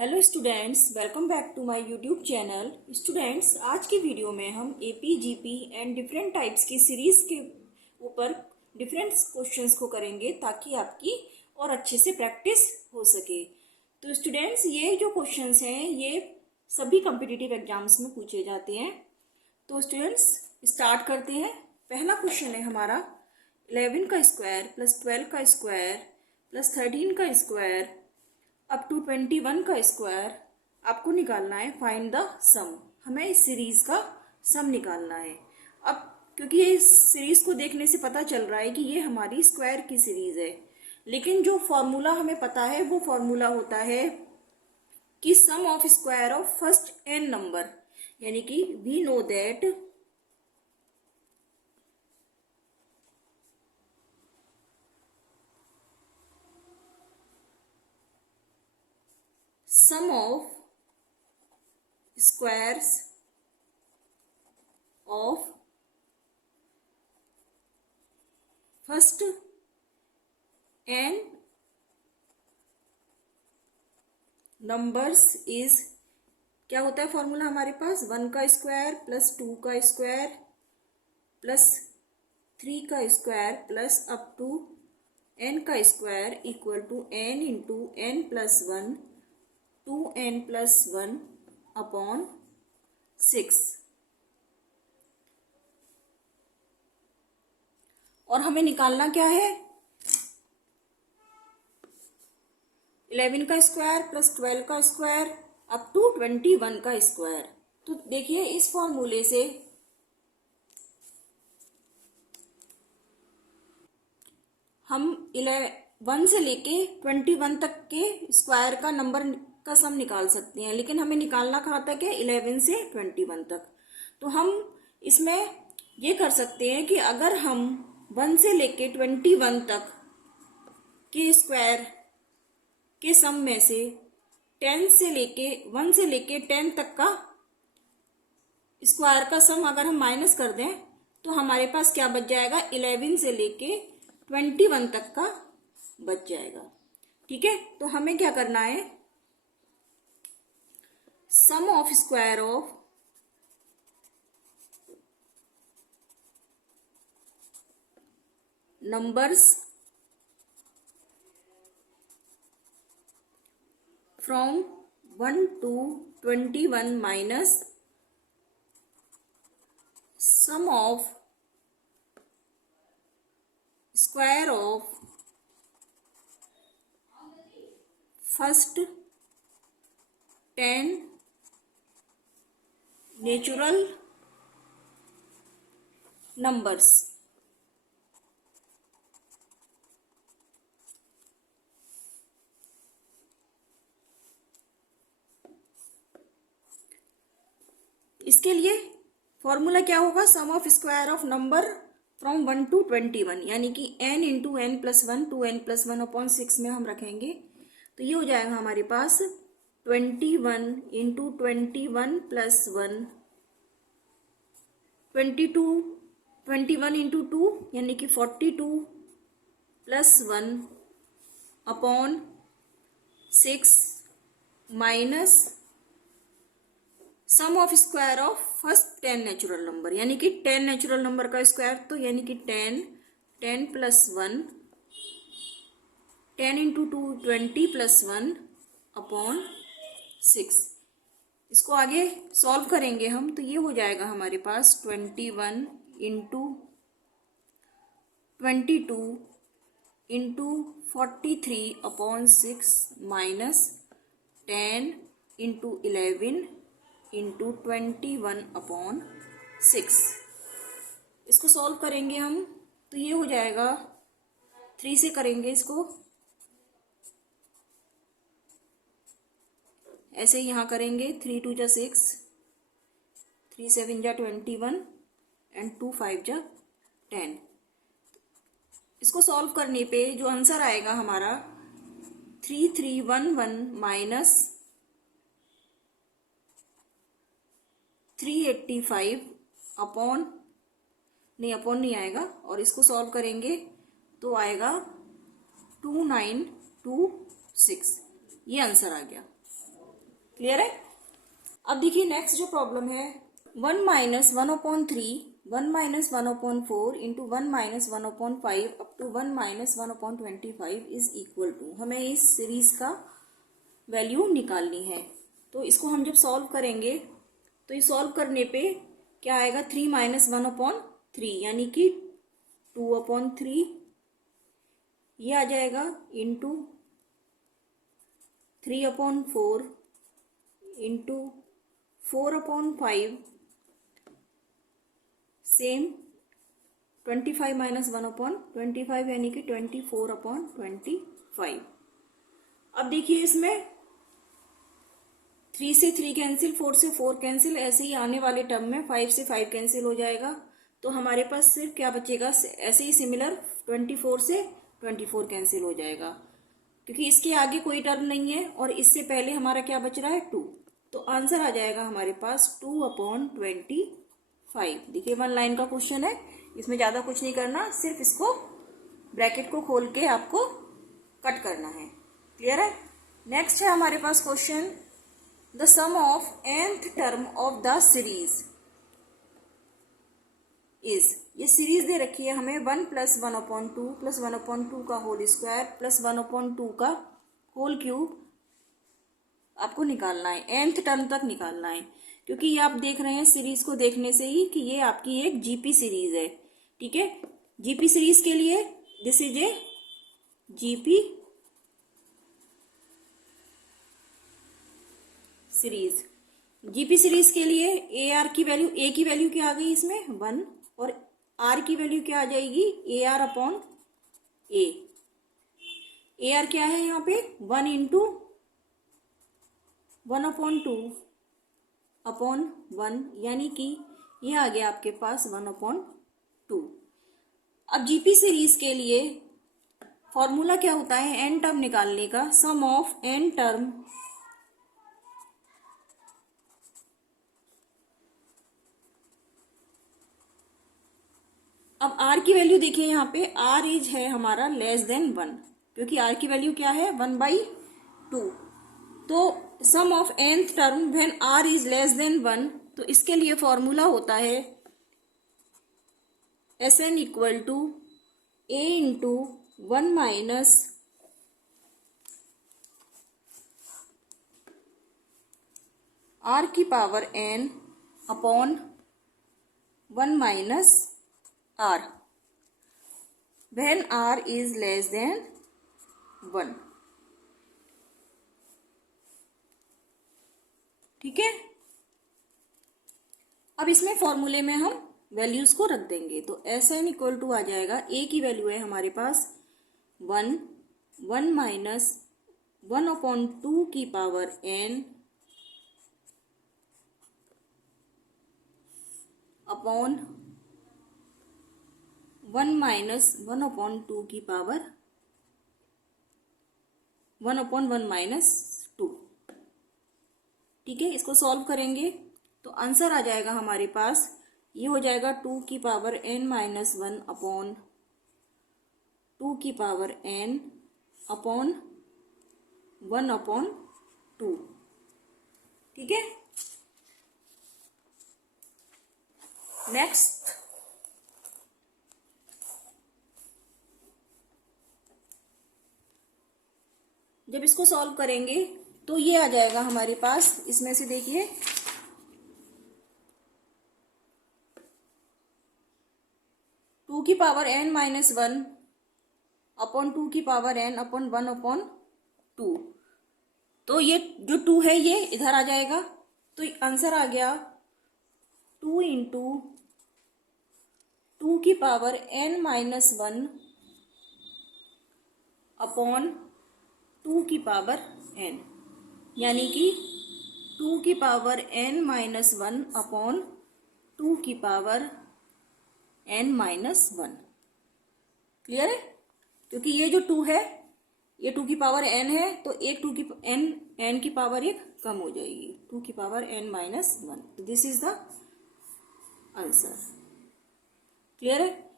Hello students, welcome back to my YouTube channel. Students, आज की video में हम AP GP and different types की सीरीज के ऊपर डिफरेंट क्वेश्चंस को करेंगे ताकि आपकी और अच्छे से प्रैक्टिस हो सके। तो स्टूडेंट्स, ये जो क्वेश्चंस हैं ये सभी कॉम्पिटिटिव एग्जाम्स में पूछे जाते हैं। तो स्टूडेंट्स, स्टार्ट करते हैं। पहला क्वेश्चन है हमारा 11 का स्क्वायर प्लस 12 का स्क्वायर प्लस 13 का स्क्वायर अप टू 21 का स्क्वायर आपको निकालना है। फाइंड द सम। हमें इस सीरीज का सम निकालना है। अब क्योंकि ये इस सीरीज को देखने से पता चल रहा है कि ये हमारी स्क्वायर की सीरीज है, लेकिन जो फॉर्मूला हमें पता है वो फॉर्मूला होता है कि sum of square of first n number, यानी कि we know that sum of squares of first n numbers is, क्या होता है फॉर्मूला हमारे पास, 1 का स्क्वायर प्लस 2 का स्क्वायर प्लस 3 का square plus up to n का square equal to n into n plus 1 2n plus 1 upon 6। और हमें निकालना क्या है, 11 का स्क्वायर प्लस 12 का स्क्वायर अप टू 21 का स्क्वायर। तो देखिए इस फॉर्मूले से हम 1 से लेके 21 तक के स्क्वायर का नंबर का सम निकाल सकते हैं, लेकिन हमें निकालना कहाँ तक है, 11 से 21 तक। तो हम इसमें ये कर सकते हैं कि अगर हम 1 से लेके 21 तक के स्क्वायर के सम में से 1 से लेके 10 तक का स्क्वायर का सम अगर हम माइनस कर दें तो हमारे पास क्या बच जाएगा, 11 से लेके 21 तक का बच जाएगा। ठीक है, तो हमें क्या करना है, sum of square of numbers from 1 to 21 minus sum of square of first 10 natural numbers. इसके लिए फॉर्मूला क्या होगा, sum of square of number from 1 to 21, यानी कि n into n plus 1 2n plus 1 upon 6 में हम रखेंगे। तो ये हो जाएगा हमारे पास 21 इंटू 21 प्लस 1 22 21 इंटू 2 यानी कि 42 plus 1 upon 6 minus sum of square of first 10 natural number, यानी कि 10 नेचुरल नंबर का स्क्वायर, तो यानी कि 10 प्लस 1 10 इंटू 2 20 प्लस 1 अपॉन 6। इसको आगे सॉल्व करेंगे हम, तो ये हो जाएगा हमारे पास 21 into 22 into 43 upon 6 minus 10 into 11 into 21 upon 6। इसको सॉल्व करेंगे हम, तो ये हो जाएगा 3 से करेंगे इसको, ऐसे ही यहाँ करेंगे 3 2 जा 6 3 7 जा 21 एंड 2 5 जा 10। इसको सॉल्व करने पे जो आंसर आएगा हमारा 3311 माइनस 385 अपॉन नहीं आएगा, और इसको सॉल्व करेंगे तो आएगा 2926। ये आंसर आ गया। क्लियर है। अब देखिए नेक्स्ट जो प्रॉब्लम है, 1-1/3, 1-1/4 into 1-1/5 up to 1-1/25 is equal to, हमें इस सीरीज का वैल्यू निकालनी है। तो इसको हम जब सॉल्व करेंगे तो ये सॉल्व करने पे क्या आएगा, 3-1/3 यानी कि 2/3 ये आ जाएगा, इंटू 3/4 इंटू 4/5 सेम 25-1/25 यानी कि 24/25। अब देखिए इसमें 3 से 3 कैंसिल, 4 से 4 कैंसिल, ऐसे ही आने वाले टर्म में 5 से 5 कैंसिल हो जाएगा। तो हमारे पास सिर्फ क्या बचेगा, ऐसे ही सिमिलर 24 से 24 कैंसिल हो जाएगा, क्योंकि इसके आगे कोई टर्म नहीं है और इससे पहले हमारा क्या बच रहा है, 2। तो आंसर आ जाएगा हमारे पास 2/25। देखिए 1 लाइन का क्वेश्चन है, इसमें ज्यादा कुछ नहीं करना, सिर्फ इसको ब्रैकेट को खोल के आपको कट करना है। क्लियर है। नेक्स्ट है हमारे पास question, the sum of nth term of the series is, ये सीरीज दे रखी है हमें 1 + 1/2 + 1/2 का होल स्क्वायर + 1/2 का होल क्यूब आपको निकालना है, nth टर्म तक निकालना है। क्योंकि ये आप देख रहे हैं सीरीज को देखने से ही कि ये आपकी एक जीपी सीरीज है। ठीक है, जीपी सीरीज के लिए this is a GP series. GP series के लिए ए आर की वैल्यू, ए की वैल्यू क्या आ गई इसमें 1, और आर की वैल्यू क्या आ जाएगी, A R upon A. A R क्या है यहाँ पे 1 इंटू 1/2 अपॉन 1, यानी कि ये आ गया आपके पास 1/2। अब जीपी सीरीज के लिए फॉर्मूला क्या होता है, एन टर्म निकालने का, सम ऑफ एन टर्म अब आर की वैल्यू देखिए यहाँ पे आर इज है हमारा लेस देन 1, क्योंकि आर की वैल्यू क्या है 1/2। तो sum of nth term when r is less than 1, तो इसके लिए फॉर्मूला होता है Sn equal to a into 1 minus r की power n upon 1 minus r when r is less than 1। ठीक है, अब इसमें फॉर्मूले में हम वैल्यूज को रख देंगे। तो Sn इक्वल टू आ जाएगा, a की वैल्यू है हमारे पास 1, 1 माइनस 1/2 की पावर n अपॉन 1 माइनस 1/2 की पावर 1/1 माइनस 2। ठीक है, इसको सॉल्व करेंगे तो आंसर आ जाएगा हमारे पास, ये हो जाएगा 2 की पावर n माइनस 1 अपॉन 2 की पावर n अपॉन 1/2। ठीक है, नेक्स्ट जब इसको सॉल्व करेंगे तो ये आ जाएगा हमारे पास, इसमें से देखिए 2 की पावर n माइनस 1 अपॉन 2 की पावर n अपॉन 1/2। तो ये जो 2 है ये इधर आ जाएगा, तो आंसर आ गया 2 इंटू 2 की पावर n माइनस 1 अपॉन 2 की पावर n, यानी कि 2 की पावर n माइनस 1 अपॉन 2 की पावर n माइनस 1। क्लियर है, क्योंकि ये जो 2 है ये 2 की पावर n है, तो एक 2 की n की पावर एक कम हो जाएगी, 2 की पावर n माइनस 1। तो this is the answer. Clear है।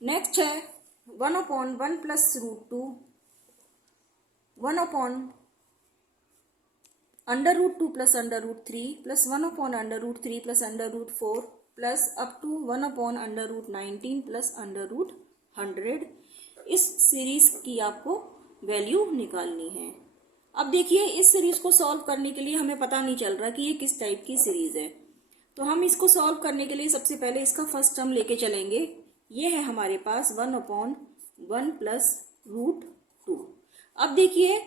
नेक्स्ट है 1/1 plus √2, 1/, √2 plus √3 plus 1/√3 plus √4 plus up to 1/√19 plus √100। इस सीरीज की आपको वैल्यू निकालनी है। अब देखिए, इस सीरीज को सॉल्व करने के लिए हमें पता नहीं चल रहा कि ये किस टाइप की सीरीज है। तो हम इसको सॉल्व करने के लिए सबसे पहले इसका फर्स्ट टर्म लेके चलेंगे। ये है हमारे पास 1/1 प्लस √2। अब देखिए,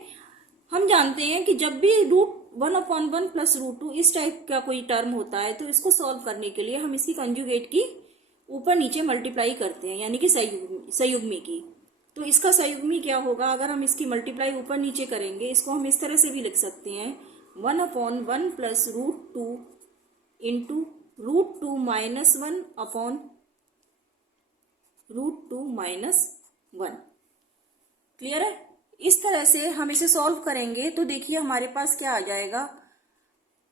हम जानते हैं कि जब भी √1/1 प्लस √2 इस टाइप का कोई टर्म होता है तो इसको सॉल्व करने के लिए हम इसकी कंजुगेट की ऊपर नीचे मल्टीप्लाई करते हैं, यानी कि संयुग्मी की। तो इसका संयुग्मी क्या होगा? अगर हम इसकी मल्टीप्लाई ऊपर नीचे करेंगे, इसको हम इस तरह से भी लिख सकते हैं 1/1 plus √2 into √2 minus 1 upon √2 minus 1। Clear है? इस तरह से हम इसे सॉल्व करेंगे तो देखिए हमारे पास क्या आ जाएगा,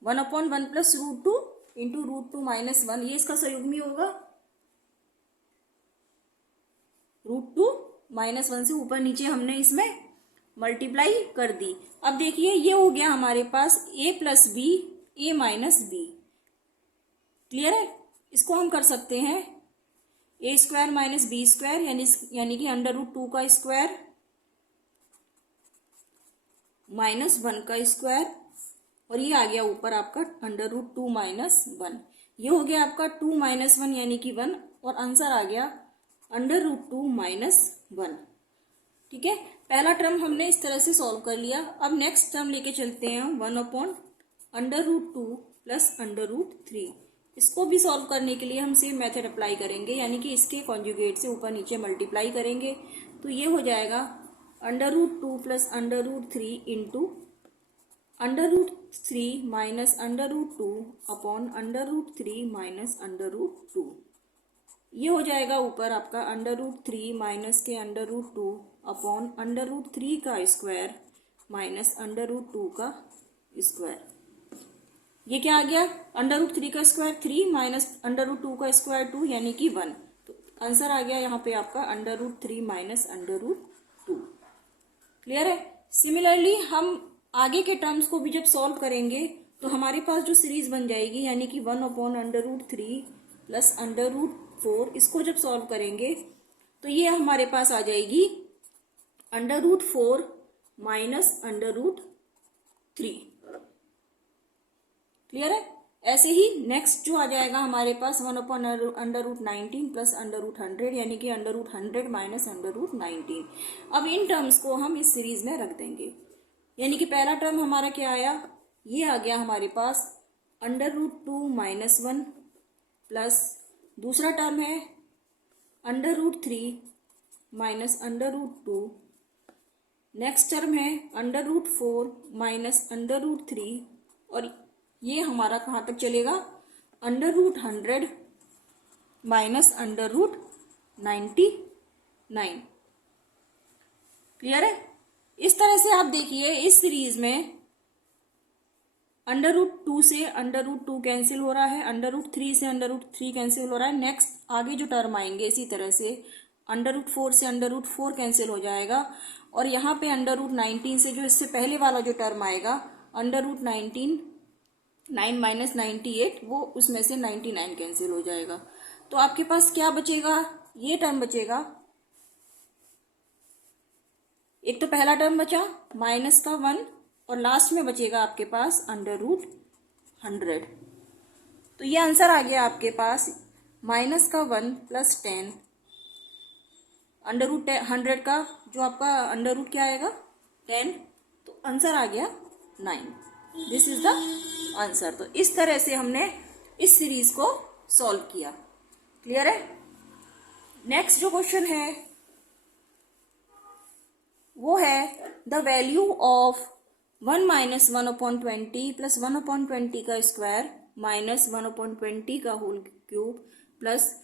1/1 प्लस √2 इंटू √2 माइनस 1, ये इसका संयुग्मी होगा। √2 माइनस 1 से ऊपर नीचे हमने इसमें मल्टीप्लाई कर दी। अब देखिए, ये हो गया हमारे पास a plus B, a minus B. Clear है? इसको हम कर सकते हैं a square minus B square, यानी कि √2 का स्क्वायर माइनस 1 का स्क्वायर, और ये आ गया ऊपर आपका √2 माइनस 1। ये हो गया आपका 2 माइनस 1 यानी कि 1, और आंसर आ गया √2 माइनस 1। ठीक है, पहला टर्म हमने इस तरह से सॉल्व कर लिया। अब नेक्स्ट टर्म लेके चलते हैं हम 1/√2 प्लस √3। इसको भी सॉल्व करने के लिए हम सेम मेथड अप्लाई करेंगे, यानी कि इसके कॉन्जुगेट से ऊपर नीचे मल्टीप्लाई करेंगे। तो ये हो जाएगा √2 plus √3 into √3 minus √2 upon √3 minus √2। ये हो जाएगा ऊपर आपका √3 माइनस के √2 अपॉन √3 का स्क्वायर माइनस √2 का स्क्वायर। ये क्या आ गया? √3 का स्क्वायर 3 माइनस √2 का स्क्वायर 2, यानी कि 1। तो आंसर आ गया यहाँ पे आपका √3 माइनस √2। क्लियर है? सिमिलरली हम आगे के टर्म्स को भी जब सॉल्व करेंगे तो हमारे पास जो सीरीज बन जाएगी, यानी कि 1/√3 प्लस √4, इसको जब सॉल्व करेंगे तो ये हमारे पास आ जाएगी √4 माइनस √3। क्लियर है? ऐसे ही नेक्स्ट जो आ जाएगा हमारे पास 1/√19 प्लस √100, यानी कि √100 माइनस √19। अब इन टर्म्स को हम इस सीरीज में रख देंगे, यानी कि पहला टर्म हमारा क्या आया, ये आ गया हमारे पास √2 माइनस 1 प्लस दूसरा टर्म है √3 माइनस √2। नेक्स्ट टर्म है √4 माइनस √3, और ये हमारा कहाँ तक चलेगा, √100 माइनस √99। क्लियर है? इस तरह से आप देखिए, इस सीरीज में √2 से √2 कैंसिल हो रहा है, √3 से √3 कैंसिल हो रहा है। नेक्स्ट आगे जो टर्म आएंगे इसी तरह से √4 से √4 कैंसिल हो जाएगा, और यहाँ पे √19 से जो इससे पहले वाला जो टर्म आएगा √19 9 माइनस 98, वो उसमें से 99 कैंसिल हो जाएगा। तो आपके पास क्या बचेगा? ये टर्म बचेगा। एक तो पहला टर्म बचा माइनस का 1, और लास्ट में बचेगा आपके पास √100। तो ये आंसर आ गया आपके पास माइनस का 1 प्लस 10, √100 का जो आपका √ क्या आएगा 10, तो आंसर आ गया 9। This is the answer. तो इस तरह से हमने इस सीरीज को सॉल्व किया। क्लियर है? नेक्स्ट जो क्वेश्चन है वो है the value of 1 minus 1/20 plus 1/20 का स्क्वायर माइनस 1/20 का whole cube plus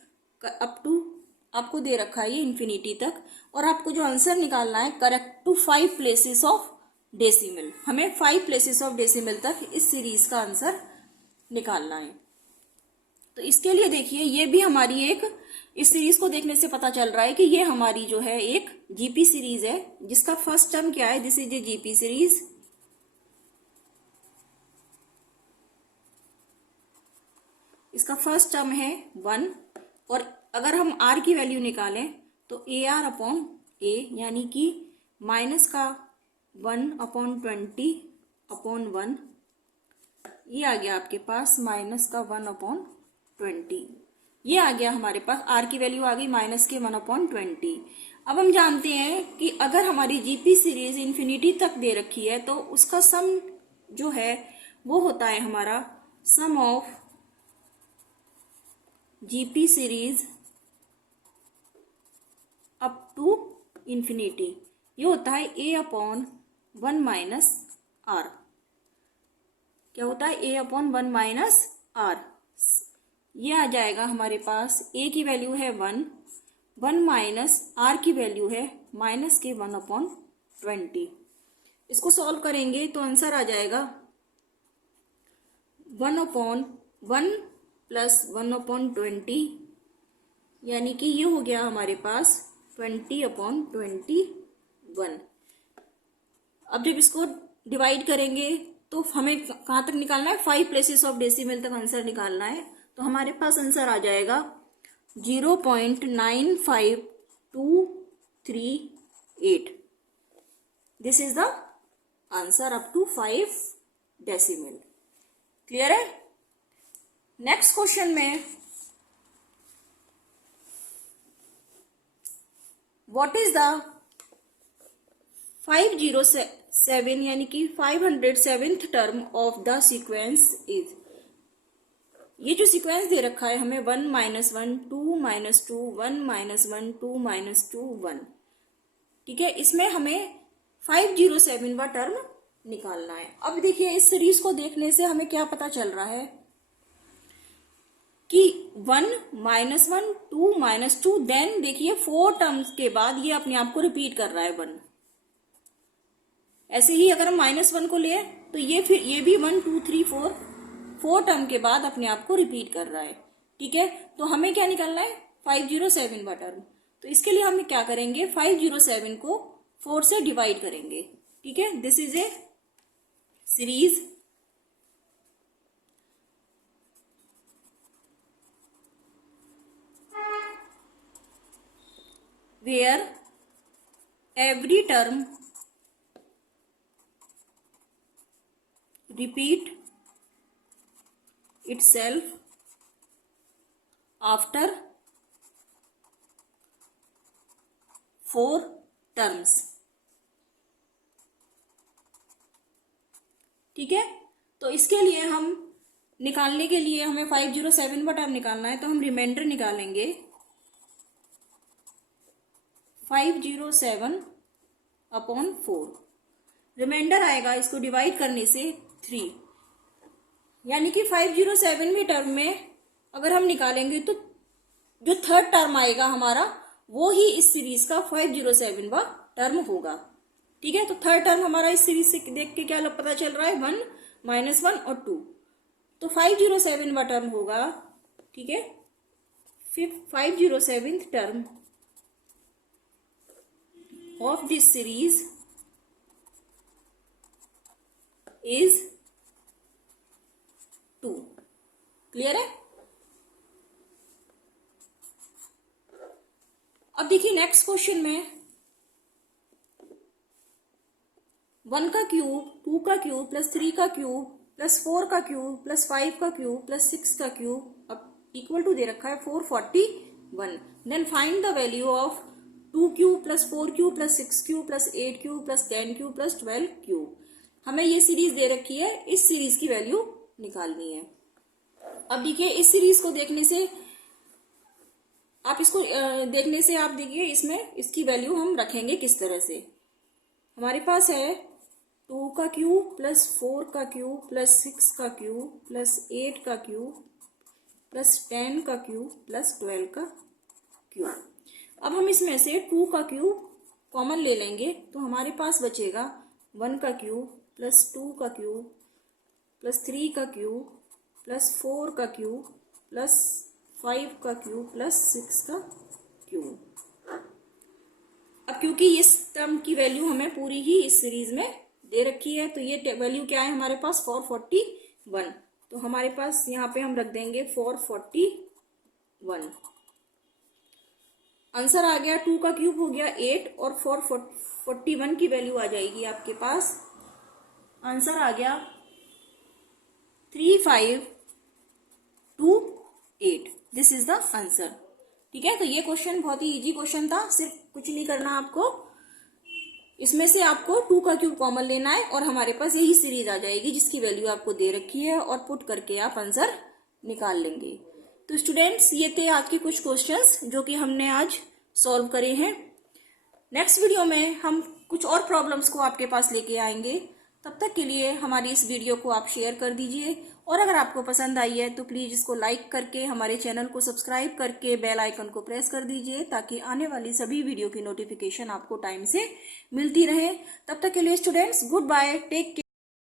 up to, आपको दे रखा है ये इन्फिनिटी तक, और आपको जो आंसर निकालना है correct to 5 places of decimal. हमें 5 प्लेसेस ऑफ डेसिमल तक इस सीरीज का आंसर निकालना है। तो इसके लिए देखिए, ये भी हमारी एक, इस सीरीज को देखने से पता चल रहा है कि ये हमारी जो है एक जीपी सीरीज है, जिसका फर्स्ट टर्म क्या है, this is a GP series. इसका फर्स्ट टर्म है 1 और अगर हम r की वैल्यू निकालें तो AR अपॉन A यानी कि माइनस का 1/20 अपॉन 1, ये आ गया आपके पास माइनस का 1/20। ये आ गया हमारे पास, r की वैल्यू आ गई माइनस के 1/20। अब हम जानते हैं कि अगर हमारी जीपी सीरीज इंफिनिटी तक दे रखी है तो उसका सम जो है वो होता है हमारा sum of GP series up to infinity. ये होता है a/1 माइनस आर। क्या होता है? a/1 - r। ये आ जाएगा हमारे पास, a की वैल्यू है 1 माइनस r की वैल्यू है माइनस के 1/20। इसको सॉल्व करेंगे तो आंसर आ जाएगा 1/1 प्लस 1/20, यानी कि ये हो गया हमारे पास 20/21। अब जब इसको डिवाइड करेंगे तो हमें कहाँ तक निकालना है? 5 प्लेसेस ऑफ डेसिमल तक आंसर निकालना है। तो हमारे पास आंसर आ जाएगा 0.95238। This is the answer up to 5 decimal. Clear है? नेक्स्ट क्वेश्चन में व्हाट इज द 507 यानी कि 507th term of the sequence is. ये जो सीक्वेंस दे रखा है हमें 1 - 1 2 - 2 1 - 1 2 - 2 1, ठीक है। इसमें हमें 507वां टर्म निकालना है। अब देखिए इस सीरीज को देखने से हमें क्या पता चल रहा है कि 1 - 1 2 - 2, देन देखिए 4 टर्म्स के बाद ये अपने आप को रिपीट कर रहा है 1। ऐसे ही अगर हम -1 को ले तो ये फिर ये भी 1 2 3 4 टर्म के बाद अपने आप को रिपीट कर रहा है, ठीक है। तो हमें क्या निकालना है? 507वां टर्म। तो इसके लिए हम क्या करेंगे? 507 को 4 से डिवाइड करेंगे, ठीक है। This is a series where every term repeat itself after 4 terms, ठीक है। तो इसके लिए हम निकालने के लिए हमें 507वां टर्म निकालना है, तो हम रिमाइंडर निकालेंगे 507/4। रिमाइंडर आएगा इसको डिवाइड करने से 3, यानी कि 507वीं टर्म में अगर हम निकालेंगे तो जो थर्ड टर्म आएगा हमारा वो ही इस सीरीज का 507वां टर्म होगा, ठीक है। तो थर्ड टर्म हमारा इस सीरीज से देख के क्या पता चल रहा है? 1 - 1 और 2, तो 507वां टर्म होगा, ठीक है। 507th term of this series is 2। Clear है? अब देखिए नेक्स्ट क्वेश्चन में 1 का क्यूब, 2 का क्यूब प्लस 3 का क्यूब प्लस 4 का क्यूब प्लस 5 का क्यूब प्लस 6 का क्यूब अब इक्वल टू दे रखा है 441। Then find the value of 2 cube plus 4 cube plus 6 cube plus 8 cube plus 10 cube plus 12 cube. हमें ये सीरीज दे रखी है, इस सीरीज की वैल्यू निकालनी है। अब देखिए इस सीरीज को देखने से आप इसको देखने से आप देखिए इसमें इसकी वैल्यू हम रखेंगे किस तरह से। हमारे पास है 2 का क्यूब प्लस 4 का क्यूब प्लस 6 का क्यूब प्लस 8 का क्यूब प्लस 10 का क्यूब प्लस 12 का क्यूब। अब हम इसमें से 2 का क्यूब कॉमन ले लेंगे तो हमारे पास बचेगा 1 का क्यूब प्लस 2 का क्यूब प्लस 3 का क्यूब प्लस 4 का क्यूब प्लस 5 का क्यूब प्लस 6 का क्यूब। अब क्योंकि इस टर्म की वैल्यू हमें पूरी ही इस सीरीज में दे रखी है तो ये वैल्यू क्या है हमारे पास? 441। तो हमारे पास यहाँ पे हम रख देंगे 441। आंसर आ गया 2 का क्यूब हो गया 8 और 441 की वैल्यू आ जाएगी आपके पास। आंसर आ गया 3528। This is the answer. ठीक है, तो ये क्वेश्चन बहुत ही इजी क्वेश्चन था। सिर्फ कुछ नहीं करना आपको, इसमें से आपको 2 का क्यूब कॉमन लेना है और हमारे पास यही सीरीज आ जाएगी जिसकी वैल्यू आपको दे रखी है और पुट करके आप आंसर निकाल लेंगे। तो स्टूडेंट्स, ये थे आज के कुछ क्वेश्चंस जो कि हमने आज सॉल्व करे हैं। नेक्स्ट वीडियो में हम कुछ और प्रॉब्लम्स को आपके पास लेके आएंगे। तब तक के लिए हमारी इस वीडियो को आप शेयर कर दीजिए और अगर आपको पसंद आई है तो प्लीज़ इसको लाइक करके हमारे चैनल को सब्सक्राइब करके बेल आइकन को प्रेस कर दीजिए ताकि आने वाली सभी वीडियो की नोटिफिकेशन आपको टाइम से मिलती रहे। तब तक के लिए students, good bye, take care.